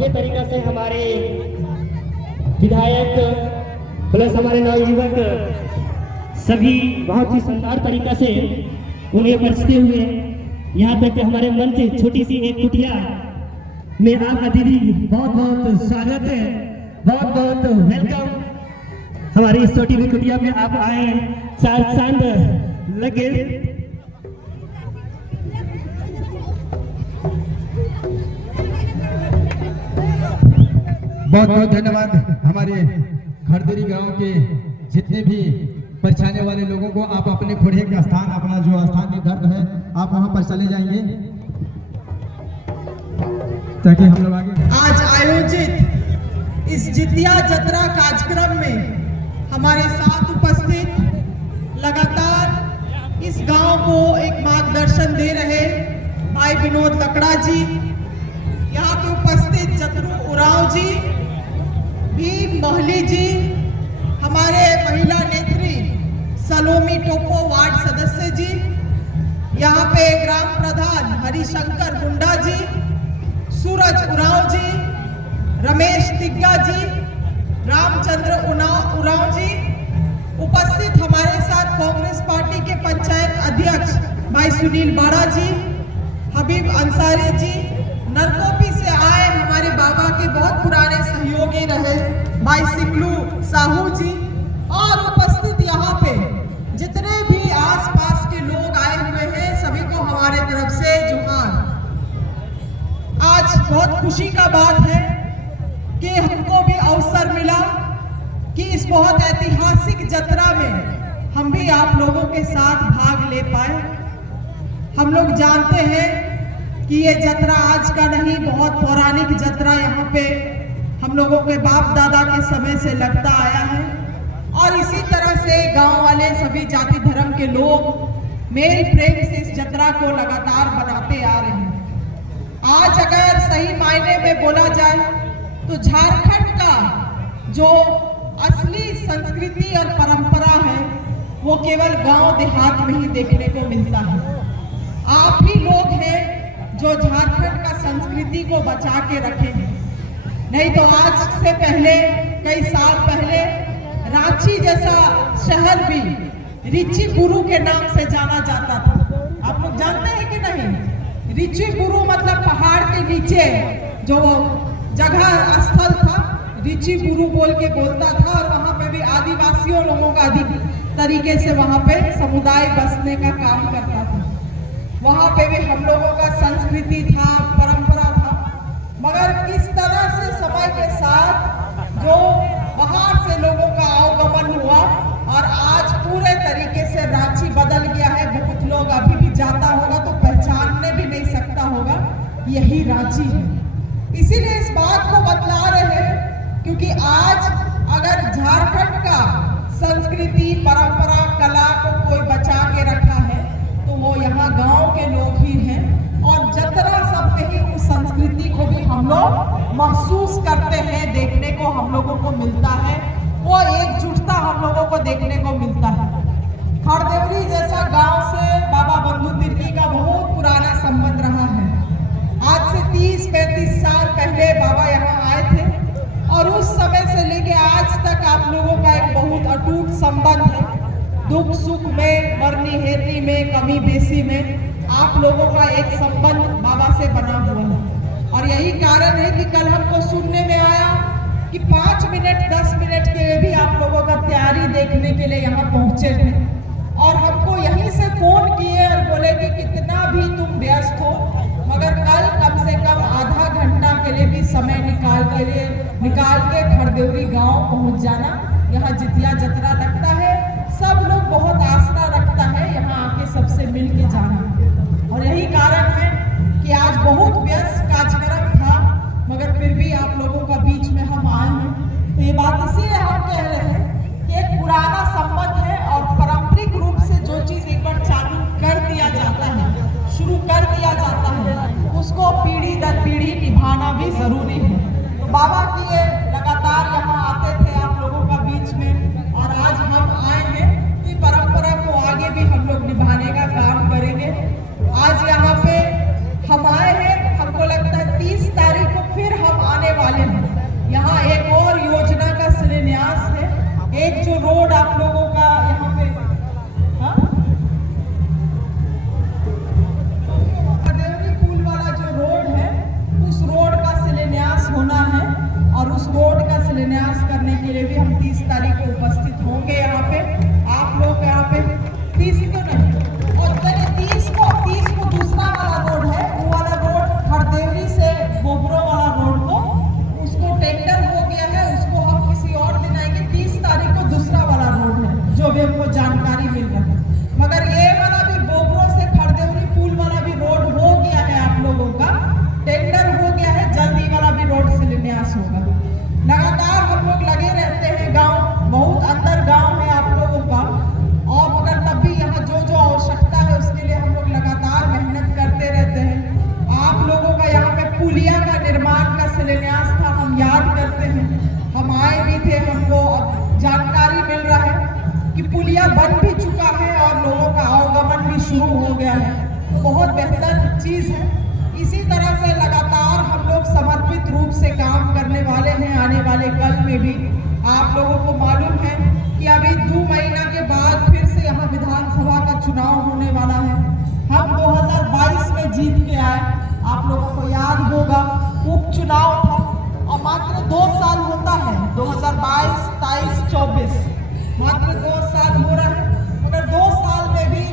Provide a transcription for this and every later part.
भव्य तरीका से हमारे विधायक प्लस हमारे नवयुवक सभी बहुत ही शानदार तरीका से उन्हें बरसते हुए यहाँ तक हमारे मन से छोटी सी एक कुटिया में आपका दीदी बहुत बहुत स्वागत है, बहुत बहुत वेलकम। हमारी इस छोटी सी कुटिया में आप आए, चांद लगे। बहुत बहुत धन्यवाद हमारे खड़देरी गांव के जितने भी परेशानी वाले लोगों को। आप अपने खुड़े का स्थान, अपना जो स्थानीय घर है, आप वहां पर चले जाएंगे ताकि हम लोग आगे। आज आयोजित इस जितिया जतरा कार्यक्रम में हमारे साथ उपस्थित लगातार इस गांव को एक मार्गदर्शन दे रहे भाई विनोद लकड़ा जी, यहाँ के उपस्थित जतरू उराव जी, भीम मोहली जी, हमारे महिला नेत्री सलोमी टोपो वार्ड सदस्य जी, यहाँ पे ग्राम प्रधान हरिशंकर गुंडा जी, सूरज उराव जी, रमेश तिग्गा जी, रामचंद्र उराव जी, उपस्थित हमारे साथ कांग्रेस पार्टी के पंचायत अध्यक्ष भाई सुनील बाड़ा जी, हबीब अंसारी जी, नरकोपी से आए हमारे बाबा के बहुत पुराने सहयोगी रहे भाई सिकलू साहू जी, और उपस्थित यहाँ पे जितने भी आसपास के लोग आए हुए हैं, सभी को हमारे तरफ से जोहार। आज बहुत खुशी का बात है कि हमको भी अवसर मिला कि इस बहुत ऐतिहासिक जतरा में हम भी आप लोगों के साथ भाग ले पाए। हम लोग जानते हैं कि ये जतरा आज का नहीं, बहुत पौराणिक जतरा यहाँ पे हम लोगों के बाप दादा के समय से लगता आया है, और इसी तरह से गांव वाले सभी जाति धर्म के लोग मेल प्रेम से इस जतरा को लगातार बनाते आ रहे हैं। आज अगर सही मायने में बोला जाए तो झारखंड का जो असली संस्कृति और परंपरा है वो केवल गांव देहात में ही देखने को मिलता है। आप ही लोग हैं जो झारखंड का संस्कृति को बचा के रखे हैं। नहीं तो आज से पहले, कई साल पहले, रांची जैसा शहर भी ऋचि गुरु के नाम से जाना जाता था। आप लोग जानते हैं कि नहीं? ऋचि गुरु मतलब पहाड़ के नीचे जो जगह स्थल था, ऋचि गुरु बोल के बोलता था, और वहाँ पे भी आदिवासियों लोगों का अधिक तरीके से वहाँ पे समुदाय बसने का काम करता था। वहाँ पे भी हम लोगों का संस्कृति था, परंपरा था, मगर किस तरह से समय के साथ जो बाहर से लोगों का आवागमन हुआ और आज पूरे तरीके से रांची बदल गया है। बहुत लोग अभी भी जाता होगा तो पहचानने भी नहीं सकता होगा यही रांची है। इसीलिए इस बात को बतला रहे हैं क्योंकि आज अगर झारखंड का संस्कृति, परंपरा, कला को कोई बचा के रखा है तो वो यहाँ गांव के लोग ही हैं, और जतरा सब में ही उस संस्कृति को भी हम लोग महसूस करते हैं, देखने को हम लोगों को मिलता है। वो एकजुटता हम लोगों को देखने को मिलता है। खड़देवरी जैसा गांव से बाबा बंधु तिर्की का बहुत पुराना संबंध रहा है। आज से 30-35 साल पहले बाबा यहाँ आए थे, और उस समय से लेके आज तक आप लोगों का एक बहुत अटूट संबंध है। दुख सुख में, मरनी हेरनी में, कमी बेसी में आप लोगों का एक संबंध बाबा से बना हुआ है। और यही कारण है कि कल हमको सुनने में आया कि 5 मिनट 10 मिनट के लिए भी आप लोगों का तैयारी देखने के लिए यहाँ पहुँचे थे, और हमको यहीं से फोन किए और बोले कि कितना भी तुम व्यस्त हो मगर कल कम से कम आधा घंटा के लिए भी समय निकाल के खड़देवरी गांव पहुंच जाना। यहाँ जितिया जतरा लगता है, सब लोग बहुत आस्था रखता है यहाँ आके सबसे मिल के जाना, और यही कारण है कि आज बहुत व्यस्त कार्यक्रम था मगर फिर भी आप लोगों का बीच में हम आए हैं। तो ये बात इसीलिए हम कह रहे हैं कि एक पुराना संबंध है, और पारंपरिक रूप से जो चीज एक बार चालू कर दिया जाता है, शुरू कर दिया जाता है, उसको पीढ़ी दर पीढ़ी निभाना भी जरूरी है। तो बाबा की ये लगातार यहाँ आते थे आप लोगों का बीच में, और आज हम आए हैं कि परंपरा को आगे भी हम लोग निभाने का काम करेंगे। आज यहाँ पे हम आए हैं, हमको लगता है 30 तारीख को फिर हम आने बन भी चुका है और लोगों का आवागमन भी शुरू हो गया है, तो बहुत बेहतर चीज़ है। इसी तरह से लगातार हम लोग समर्पित रूप से काम करने वाले हैं। आने वाले कल में भी आप लोगों को मालूम है कि अभी 2 महीना के बाद फिर से यहाँ विधानसभा का चुनाव होने वाला है। हम 2022 में जीत के आए, आप लोगों को याद होगा उपचुनाव था और मात्र 2 साल होता है, 2022, 23, 24 मात्र 2 साल हो रहा है, मगर 2 साल में भी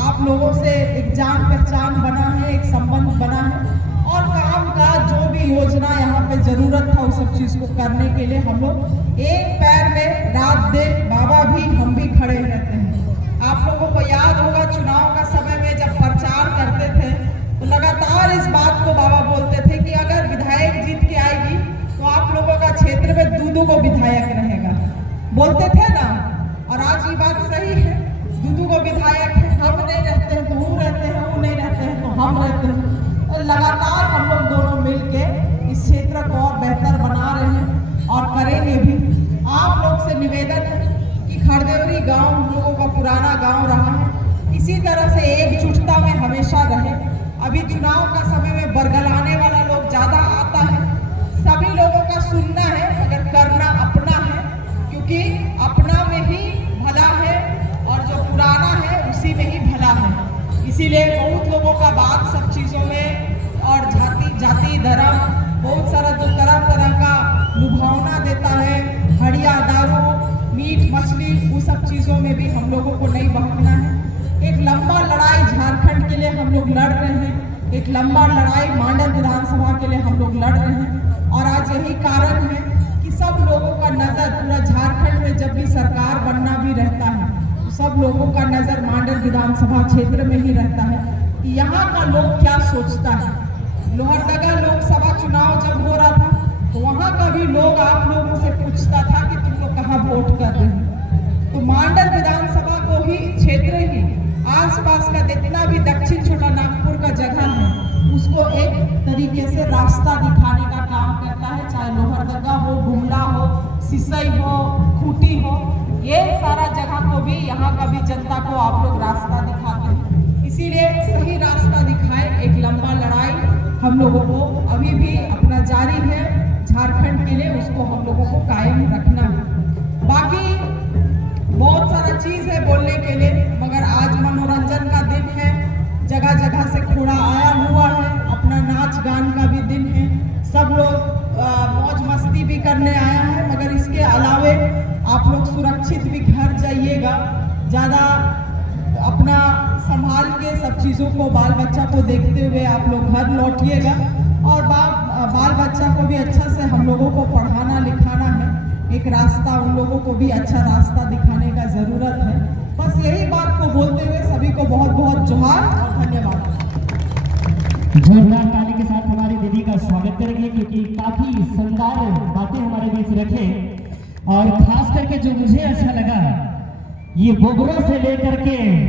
आप लोगों से एक जान पहचान बना है, एक संबंध बना है और काम का जो भी योजना यहाँ पे जरूरत था उस सब चीज़ को करने के लिए हम लोग एक पैर में रात दिन बाबा भी हम भी खड़े रहते हैं। आप लोगों को याद होगा चुनाव का समय में जब प्रचार करते थे तो लगातार इस बात को बाबा बोलते थे कि अगर विधायक जीत के आएगी तो आप लोगों का क्षेत्र में 2 को विधायक रहेगा, बोलते थे ना। और आज ये बात सही है, 2 को विधायक है, हम नहीं रहते हैं तो वो रहते हैं, वो नहीं रहते हैं तो हम रहते हैं। और लगातार हम लोग दोनों मिलके इस क्षेत्र को और बेहतर बना रहे हैं और करेंगे भी। आप लोग से निवेदन है कि खरदेवरी गांव हम लोगों का पुराना गांव रहा है, इसी तरह से एकजुटता में हमेशा रहे। अभी चुनाव का समय में बरगलाने वाला लोग ज़्यादा आता है, सभी लोगों का सुनना है मगर करना अपना है, क्योंकि अपना में ही भला है और जो पुराना है उसी में ही भला है। इसीलिए बहुत लोगों का बात सब चीज़ों में और जाति धर्म बहुत सारा जो तरह का लुभावना देता है, हड़िया दारू मीट मछली वो सब चीज़ों में भी हम लोगों को नहीं बहकना है। एक लंबा लड़ाई झारखंड के लिए हम लोग लड़ रहे हैं, एक लंबा लड़ाई मांडर विधानसभा के लिए हम लोग लड़ रहे हैं और आज यही कारण है कि सब लोगों का नज़र पूरा झारखंड में जब भी सरकार बनना भी रहता है तो सब लोगों का नज़र मांडर विधानसभा क्षेत्र में ही रहता है कि यहाँ का लोग क्या सोचता है। लोहरदगा लोकसभा चुनाव जब हो रहा था तो वहाँ का भी लोग आप लोगों से पूछता था कि तुम लोग कहाँ वोट कर रहे हो। तो मांडर विधानसभा को ही क्षेत्र ही आसपास का जितना भी दक्षिण छोटा नागपुर का जगह है उसको एक तरीके से रास्ता दिखाने का काम करता है, चाहे लोहरदगा हो, गुमला हो, सिसई हो, खूंटी हो, ये सारा जगह को भी यहाँ का भी जनता को आप लोग रास्ता दिखाते हैं। इसीलिए सही रास्ता दिखाए, एक लंबा लड़ाई हम लोगों को अभी भी अपना जारी है झारखंड के लिए, उसको हम लोगों को कायम रखना है। बाकी बहुत सारा चीज़ है बोलने के लिए, मगर आज मनोरंजन का दिन है, जगह जगह से घोड़ा आया हुआ है, अपना नाच गान का भी दिन है, सब लोग मौज मस्ती भी करने आया है। मगर इसके अलावे आप लोग सुरक्षित भी घर जाइएगा, ज़्यादा अपना संभाल के सब चीज़ों को बाल बच्चा को देखते हुए आप लोग घर लौटिएगा और बाल बच्चा को भी अच्छा से हम लोगों को पढ़ाना लिखाना है, एक रास्ता उन लोगों को भी अच्छा रास्ता दिखाने का ज़रूरत है। बस यही बात को बोलते हुए सभी को बहुत बहुत जोहार और धन्यवाद। जोरदार ताली के साथ हमारी दीदी का स्वागत करेंगे, क्योंकि काफी शानदार बातें हमारे बीच रखे और खास करके जो मुझे अच्छा लगा ये बोगरों से लेकर के